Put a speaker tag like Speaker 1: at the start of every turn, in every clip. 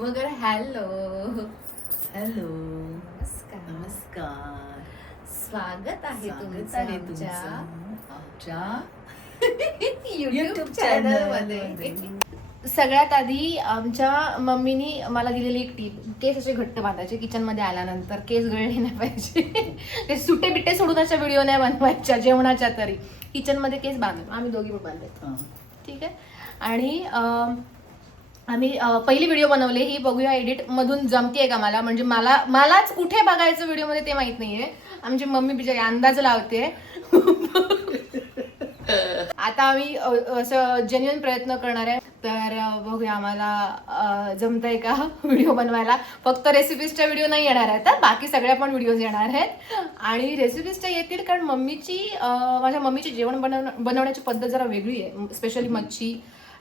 Speaker 1: मगर hello.
Speaker 2: Hello.
Speaker 1: नमस्कार.
Speaker 2: नमस्कार.
Speaker 1: स्वागत आहे तुमचं आमच्या युट्यूब
Speaker 2: चॅनलमध्ये.
Speaker 3: सगळ्यात आधी आमच्या मम्मीनी मला दिलेली एक टीप केस असे घट्ट बांधायचे किचनमध्ये आल्यानंतर केस गळले नाही पाहिजे. ते सुटे बिटे सोडून अशा व्हिडिओ नाही बनवायच्या जेवणाच्या तरी. किचनमध्ये केस बांधतो. आम्ही दोघी पण बांधतो.
Speaker 2: हा.
Speaker 3: ठीक आहे? आणि आम्ही पहिली व्हिडिओ बनवली ही बघूया एडिट मधून जमतीये का मला? म्हणजे मला मलाच कुठे बघायचं व्हिडिओमध्ये ते माहीत नाहीये. आमची मम्मी बिचारी अंदाज लावते. आता आम्ही असं जेन्युन प्रयत्न करणार आहे. तर बघूया आम्हाला जमतंय का व्हिडिओ बनवायला. फक्त रेसिपीजच्या व्हिडिओ नाही येणार आहेत हं. बाकी सगळ्या पण व्हिडिओज येणार आहेत. आणि रेसिपीजच्या येतील कारण मम्मीची माझ्या मम्मीची जेवण बनव बनवण्याची पद्धत जरा वेगळी आहे. स्पेशली मच्छी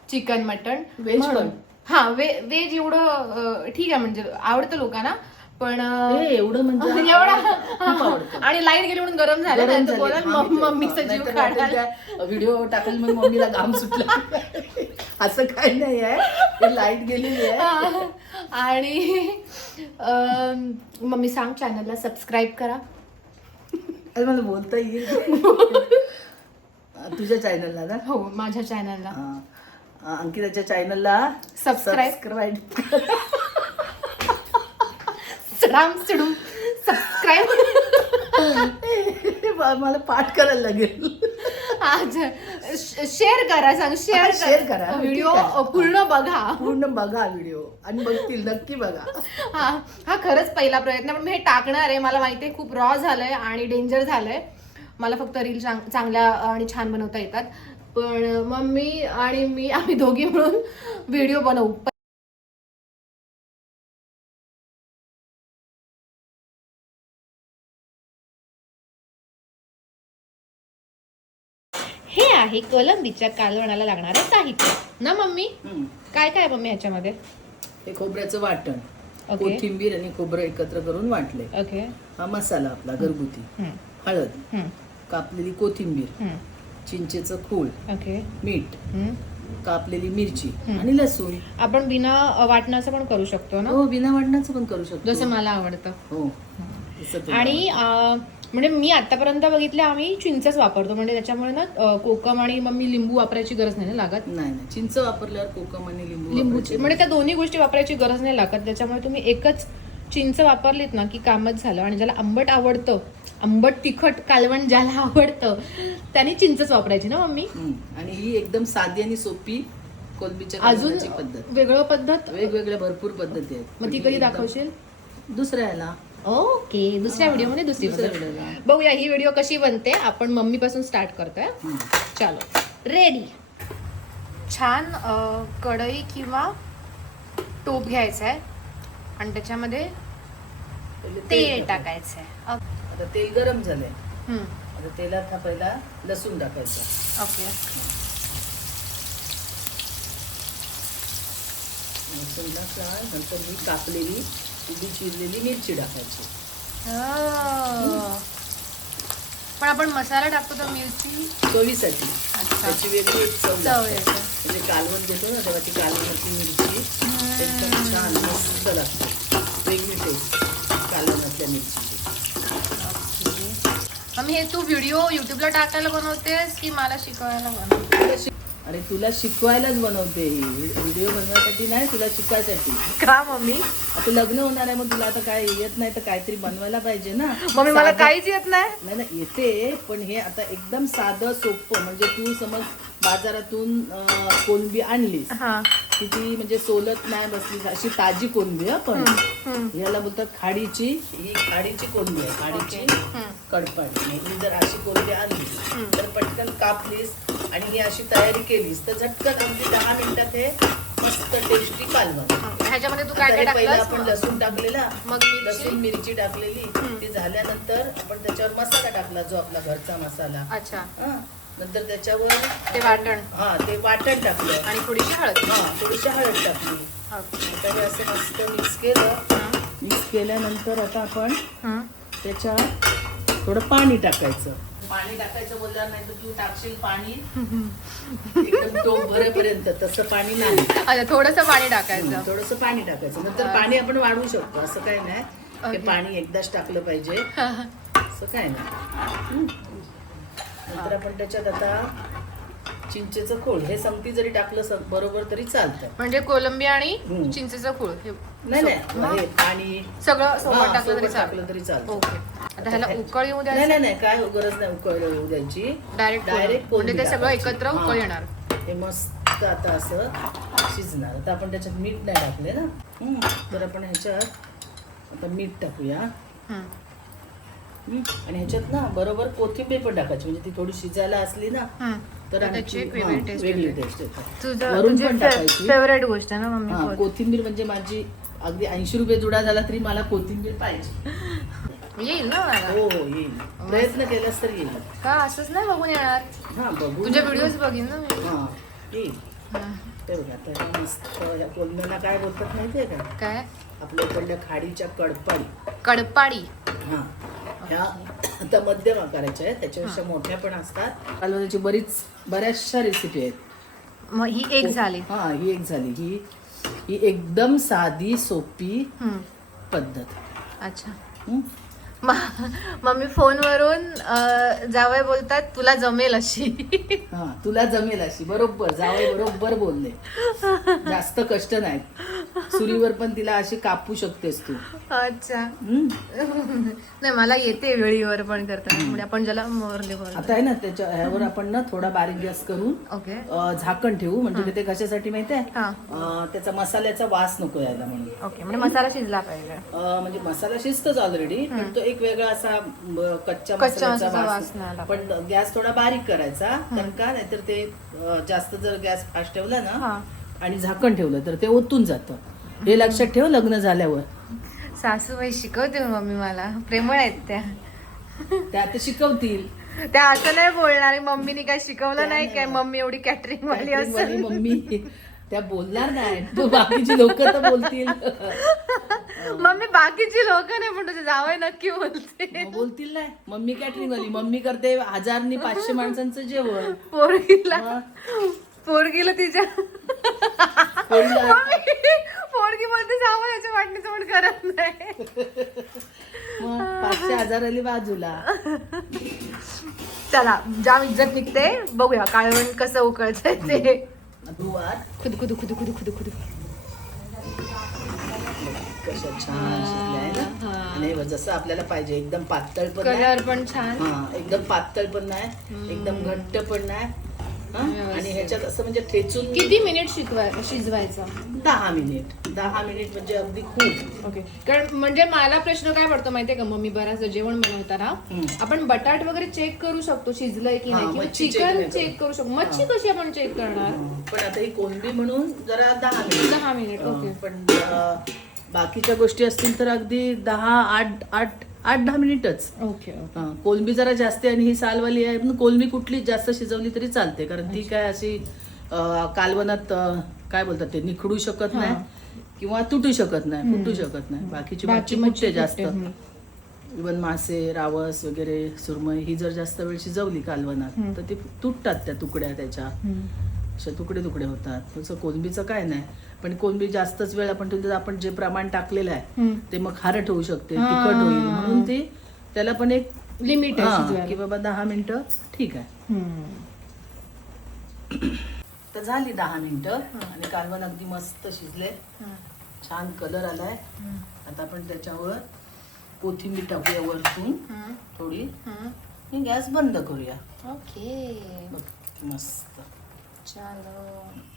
Speaker 3: चिकन मटन
Speaker 2: Veg पण?
Speaker 3: हा वे व्हेज एवढं ठीक आहे म्हणजे आवडतं लोकांना पण
Speaker 2: एवढं म्हणजे
Speaker 3: एवढा. आणि लाइट गेली म्हणून गरम झालं
Speaker 2: ते-
Speaker 3: मम्मीचा जीव
Speaker 2: काय व्हिडिओ टाकेल मग मम्मीला घाम सुटला. असं काही नाही आहे. लाइट गेलेली आहे.
Speaker 3: हा. आणि मम्मी सांग चॅनलला सबस्क्राईब करा.
Speaker 2: अरे मला बोलता येईल. तुझ्या चॅनलला ना?
Speaker 3: हो माझ्या चॅनलला
Speaker 2: अंकिताच्या चॅनलला. सबस्क्राईब
Speaker 3: चढाम चढूम सबस्क्राईब
Speaker 2: मला पाठ करायला लागेल.
Speaker 3: शेअर करा सांग शेअर
Speaker 2: share करा.
Speaker 3: व्हिडिओ. पूर्ण बघा.
Speaker 2: पूर्ण बघा व्हिडिओ आणि बघतील नक्की बघा.
Speaker 3: हा हा खरंच पहिला प्रयत्न. पण मी हे टाकणार आहे. मला माहिती आहे खूप रॉ झालंय आणि डेंजर झालंय. मला फक्त रील चांगल्या आणि छान बनवता येतात. पण मम्मी आणि मी आम्ही दोघी मिळून व्हिडिओ बनवू. हे आहे कोलंबीच्या कालवणाला लागणारं साहित्य. ना मम्मी?
Speaker 2: हम्म.
Speaker 3: काय काय मम्मी ह्याच्यामध्ये?
Speaker 2: हे खोबऱ्याचं वाटण.
Speaker 3: ओके.
Speaker 2: कोथिंबीर आणि खोबरं एकत्र करून वाटले.
Speaker 3: ओके.
Speaker 2: हा मसाला आपला घरगुती.
Speaker 3: हम्म,
Speaker 2: हळद.
Speaker 3: हम्म,
Speaker 2: कापलेली कोथिंबीर.
Speaker 3: हम्म.
Speaker 2: चिंचेचं फूल
Speaker 3: ओके.
Speaker 2: मीठ
Speaker 3: हम्म.
Speaker 2: कापलेली मिरची. आणि लसूण.
Speaker 3: आपण बिना अ, वाटणाचं पण करू शकतो ना?
Speaker 2: हो बिना वाटणाचं पण करू शकतो.
Speaker 3: जसं मला आवडतं.
Speaker 2: हो.
Speaker 3: आणि अ, म्हणजे मी आतापर्यंत बघितले आम्ही चिंचच वापरतो. म्हणजे त्याच्यामुळे ना अ, कोकम आणि मग मी लिंबू वापरायची गरज नाही ना लागत.
Speaker 2: नाही नाही. चिंच वापरल्यावर कोकम आणि लिंबू
Speaker 3: लिंबूची
Speaker 2: वापरायचे.
Speaker 3: म्हणजे त्या दोन्ही गोष्टी वापरायची गरज नाही लागत. त्याच्यामुळे तुम्ही एकच चिंच वापरलीत ना की कामच झालं. आणि ज्याला आंबट आवडतं आंबट तिखट कालवण ज्याला आवडतं त्याने चिंचच वापरायची ना मम्मी.
Speaker 2: आणि ही एकदम साधी आणि सोपी कोलबीच्या
Speaker 3: अजून
Speaker 2: कालवणाची पद्धत.
Speaker 3: वेगळं पद्धत?
Speaker 2: वेगवेगळ्या भरपूर पद्धती आहेत.
Speaker 3: मग ती कधी
Speaker 2: ही
Speaker 3: दाखवशील?
Speaker 2: दुसऱ्या ह्याला
Speaker 3: ओके. दुसऱ्या व्हिडिओमध्ये दुसरी
Speaker 2: दुसऱ्या
Speaker 3: पद्धत. बघूया ही व्हिडिओ कशी बनते. आपण मम्मी पासून स्टार्ट करतोय. चालो. रेडी छान अ, कढई किंवा टोप घ्यायचा आहे आणि त्याच्यामध्ये
Speaker 2: पहिले
Speaker 3: तेल.
Speaker 2: टाकायचं.
Speaker 3: आहे
Speaker 2: आता तेल गरम झालंय. आता तेलात हा पहिला लसूण टाकायचा.
Speaker 3: ओके.
Speaker 2: लसूण टाकला नंतर ही कापलेली उभी चिरलेली मिरची टाकायची.
Speaker 3: अ. पण आपण मसाला टाकतो तर मिरची?
Speaker 2: चवीसाठी. त्याची वेगळी एक चव
Speaker 3: चव
Speaker 2: लागते.
Speaker 3: येते.
Speaker 2: म्हणजे कालवण घेतो ना तेव्हा ती कालवणाची मिरची एकदम छान मस्त लागते. वेगळी टेस्ट कालवणातल्या मिरचीची.
Speaker 3: मम्मी हे तू व्हिडिओ युट्यूबला टाकायला बनवतेस की मला शिकवायला बनवते
Speaker 2: अरे तुला शिकवायलाच बनवते ही. व्हिडिओ बनवायसाठी नाही तुला शिकायसाठी
Speaker 3: का मम्मी?
Speaker 2: आता लग्न होणार आहे मग तुला आता काय येत नाही तर काहीतरी बनवायला पाहिजे ना.
Speaker 3: मम्मी मला
Speaker 2: साधं-
Speaker 3: काहीच येत नाही.
Speaker 2: नाही नाही येते पण हे आता एकदम साधं सोपं. म्हणजे तू समज बाजारातून अं, कोलंबी आणलीस.
Speaker 3: हा.
Speaker 2: की ती म्हणजे सोलत नाही बसली अशी ताजी कोलंबी आहे पण. याला बोलतात खाडीची ही खाडीची कोलंबी आहे. खाडीची. कडपाडी आणि ही जर अशी कोलंबी आणली तर पटकन कापलीस आणि ही अशी तयारी केलीस तर झटकन अगदी दहा मिनिटात हे मस्त टेस्टी कालवण
Speaker 3: ह्याच्यामध्ये तू काय
Speaker 2: हे पहिलं
Speaker 3: टाकलं
Speaker 2: आपण लसूण टाकलेला
Speaker 3: मग मिरची?
Speaker 2: लसूण मिरची टाकलेली ती झाल्यानंतर आपण त्याच्यावर मसाला टाकला जो आपला घरचा मसाला.
Speaker 3: अच्छा.
Speaker 2: हा. नंतर त्याच्यावर
Speaker 3: ते वाटण.
Speaker 2: हा ते वाटण टाकलं.
Speaker 3: आणि थोडीशी हळद.
Speaker 2: हा थोडीशी हळद टाकली.
Speaker 3: ओके.
Speaker 2: आता हे असं मस्त मिक्स केलं. मिक्स केल्यानंतर आता आपण
Speaker 3: हम्म.
Speaker 2: त्याच्यात थोडं पाणी टाकायचं. पाणी टाकायचं बोलल्यावर नाही तर तू टाकशील पाणी. एकदम टोप भरेपर्यंत तसं पाणी नाही.
Speaker 3: अच्छा थोडस पाणी टाकायचं.
Speaker 2: थोडस पाणी टाकायचं. नंतर पाणी आपण वाढवू शकतो असं काही नाही. हे. पाणी एकदाच टाकलं पाहिजे. असं काय नाही. नंतर आपण त्याच्यात आता चिंचेचं खोड हे संगती जरी टाकलं स- बरोबर तरी चालतं.
Speaker 3: म्हणजे कोलंबी आणि
Speaker 2: हम्म.
Speaker 3: चिंचेचं फूळ हे
Speaker 2: नाही नाही. हे पाणी
Speaker 3: सगळं सोबत
Speaker 2: हा,
Speaker 3: टाकलं तरी
Speaker 2: सोबत
Speaker 3: चालेल
Speaker 2: टाकलं तरी चालतं.
Speaker 3: ओके. आता ह्याला उकळ येऊ
Speaker 2: नाही
Speaker 3: द्या
Speaker 2: नाही नाही. काय गरज नाही उकळ येऊ द्यायची.
Speaker 3: डायरेक्ट
Speaker 2: Direct
Speaker 3: म्हणजे ते
Speaker 2: कोलंबी
Speaker 3: सगळं
Speaker 2: टाकायची.
Speaker 3: एकत्र
Speaker 2: हा.
Speaker 3: उकळ येणार.
Speaker 2: हे मस्त आता असं शिजणार. आता आपण त्याच्यात मीठ नाही टाकले ना? हम्म. तर आपण ह्याच्यात आता मीठ टाकूया.
Speaker 3: हम्म.
Speaker 2: आणि ह्याच्यात ना बरोबर कोथिंबीर पण टाकायची. म्हणजे ती थोडी शिजायला असली ना. तर आणखी-
Speaker 3: वेगळी टेस्ट येते.
Speaker 2: वरून पण टाकायची.
Speaker 3: फेवरेट गोष्ट आहे ना मम्मी
Speaker 2: कोथिंबीर म्हणजे माझी अगदी ऐंशी रुपये जुडा झाला तरी मला कोथिंबीर पाहिजे.
Speaker 3: येईल ना
Speaker 2: हो हो येईल. प्रयत्न केलास तर येईल.
Speaker 3: का असंच नाही बघून येणार?
Speaker 2: हा बघू
Speaker 3: तुझे व्हिडिओज बघीन ना मी.
Speaker 2: हा येईल. ते बघा आता मस्त काय बोलतात माहितीये का?
Speaker 3: काय?
Speaker 2: आपल्या इकडल्या खाडीच्या कडपाडी.
Speaker 3: कडपाडी.
Speaker 2: हा. ह्या आता मध्यम आकाराच्या आहेत त्याच्यापेक्षा मोठ्या पण असतात. कालवणाची बरीच बऱ्याचशा रेसिपी आहेत.
Speaker 3: मग ही एक झाली.
Speaker 2: हा ही एक झाली. ही ही एकदम साधी सोपी. पद्धत.
Speaker 3: अच्छा.
Speaker 2: हं?
Speaker 3: म- मम्मी फोनवरून अं, जावई बोलतात तुला जमेल अशी.
Speaker 2: हा तुला जमेल अशी. बरोबर जावई बरोबर बोलले. जास्त कष्ट नाहीत. सुरीवर पण तिला अशी कापू शकतेस तू.
Speaker 3: अच्छा? नाही मला येते वेळीवर पण करताना. म्हणजे आपण ज्याला मोरले
Speaker 2: आता आहे ना त्याच्या ह्यावर आपण ना थोडा बारीक गॅस करून
Speaker 3: ओके.
Speaker 2: अ, झाकण ठेवू. म्हणजे ते कशासाठी माहितीये?
Speaker 3: हा.
Speaker 2: अ, त्याचा मसाल्याचा वास नको यायला म्हणून.
Speaker 3: ओके म्हणजे मसाला शिजला पाहिजे.
Speaker 2: अ, म्हणजे मसाला शिजतच ऑलरेडी पण तो एक वेगळा असा कच्च्या मसाल्याचा
Speaker 3: मसाल्याचा
Speaker 2: वास
Speaker 3: वास नाही आला
Speaker 2: पण गॅस थोडा बारीक करायचा कारण का? नाहीतर ते अ, जास्त जर गॅस फास्ट ठेवला ना
Speaker 3: हा.
Speaker 2: आणि झाकण ठेवलं तर ते ओतून जातं. हे लक्षात ठेव लग्न झाल्यावर.
Speaker 3: सासूबाई शिकवते मम्मी मला. प्रेमळ आहेत त्या.
Speaker 2: ते आता शिकवतील.
Speaker 3: त्या असं नाही बोलणार मम्मीने काय शिकवलं
Speaker 2: त्या
Speaker 3: नाही. काय? मम्मी एवढी कॅटरिंग वाली असेल.
Speaker 2: मम्मी. त्या बोलणार नाही. तो बाकीची लोक तर बोलतील.
Speaker 3: मम्मी बाकीची लोक नाही पण तुझे जावई नक्की बोलते.
Speaker 2: बोलतील नाही मम्मी कॅटरिंग वाली. मम्मी करते हजारनी पाचशे माणसांचं जेवण.
Speaker 3: पोरगीला. पोरगीला तिच्या पोरगी बोलते जावं याच्या वाटणीचं पण करत नाही.
Speaker 2: मग पाचशे हजार आली बाजूला.
Speaker 3: चला जाम इज्जत निघते. बघूया काळवण कसं उकळतंय ते. खुद खुद खुद खुद खुद खुद.
Speaker 2: कशा छान शिजलाय ना? आणि हे जसं आपल्याला पाहिजे एकदम पातळ पण नाही.
Speaker 3: कलर पण छान.
Speaker 2: हा एकदम पातळ पण नाही. एकदम घट्ट पण नाही? आणि ह्याच्यात असं म्हणजे ठेचून
Speaker 3: किती मिनिट शिकवाय शिजवायचं?
Speaker 2: दहा मिनिट. दहा मिनिट म्हणजे अगदी खूप.
Speaker 3: ओके. कारण म्हणजे मला प्रश्न काय पडतो माहितीये का? मम्मी बराच जेवण बनवताना
Speaker 2: हम्म.
Speaker 3: आपण बटाट वगैरे चेक करू शकतो शिजलंय की
Speaker 2: हा,
Speaker 3: नाही किंवा
Speaker 2: मच्छी check
Speaker 3: चिकन
Speaker 2: नाही
Speaker 3: चेक
Speaker 2: करू.
Speaker 3: शकतो. मच्छी कशी आपण चेक करणार?
Speaker 2: पण आता ही कोलंबी म्हणून जरा दहा मिनिट.
Speaker 3: दहा मिनिट ओके.
Speaker 2: पण अं, बाकीच्या गोष्टी असतील तर अगदी दहा आठ आठ आठ दहा मिनिटच.
Speaker 3: ओके
Speaker 2: हा, कोलंबी जरा जास्त आहे आणि ही सालवाली आहे पण कोलंबी कुठली जास्त शिजवली तरी चालते कारण ती काय अशी अं, कालवनात अं, काय बोलतात ते निखडू शकत नाही किंवा तुटू शकत नाही फुटू शकत नाही. बाकीची मच्छी मुठते जास्त. इवन मासे रावस वगैरे सुरमई ही जर जास्त वेळ शिजवली कालवनात तर ती तुटतात त्या तुकड्या त्याच्या. असे तुकडे तुकडे होतात. तसं कोलंबीचं काय नाही. पण कोलंबी जास्तच वेळ आपण ठेवली तर आपण जे प्रमाण टाकलेलं आहे ते मग खारट होऊ शकते. तिखट होईल. म्हणून ती त्याला पण एक
Speaker 3: लिमिट आहे.
Speaker 2: की बाबा दहा मिनिटं ठीक आहे. तर झाली दहा मिनिटं. आणि कालवण अगदी मस्त शिजले. छान कलर आलाय. आता आपण त्याच्यावर कोथिंबीर टाकूया वरतून. थोडी. गॅस बंद करूया.
Speaker 3: ओके.
Speaker 2: मस्त.
Speaker 3: चलो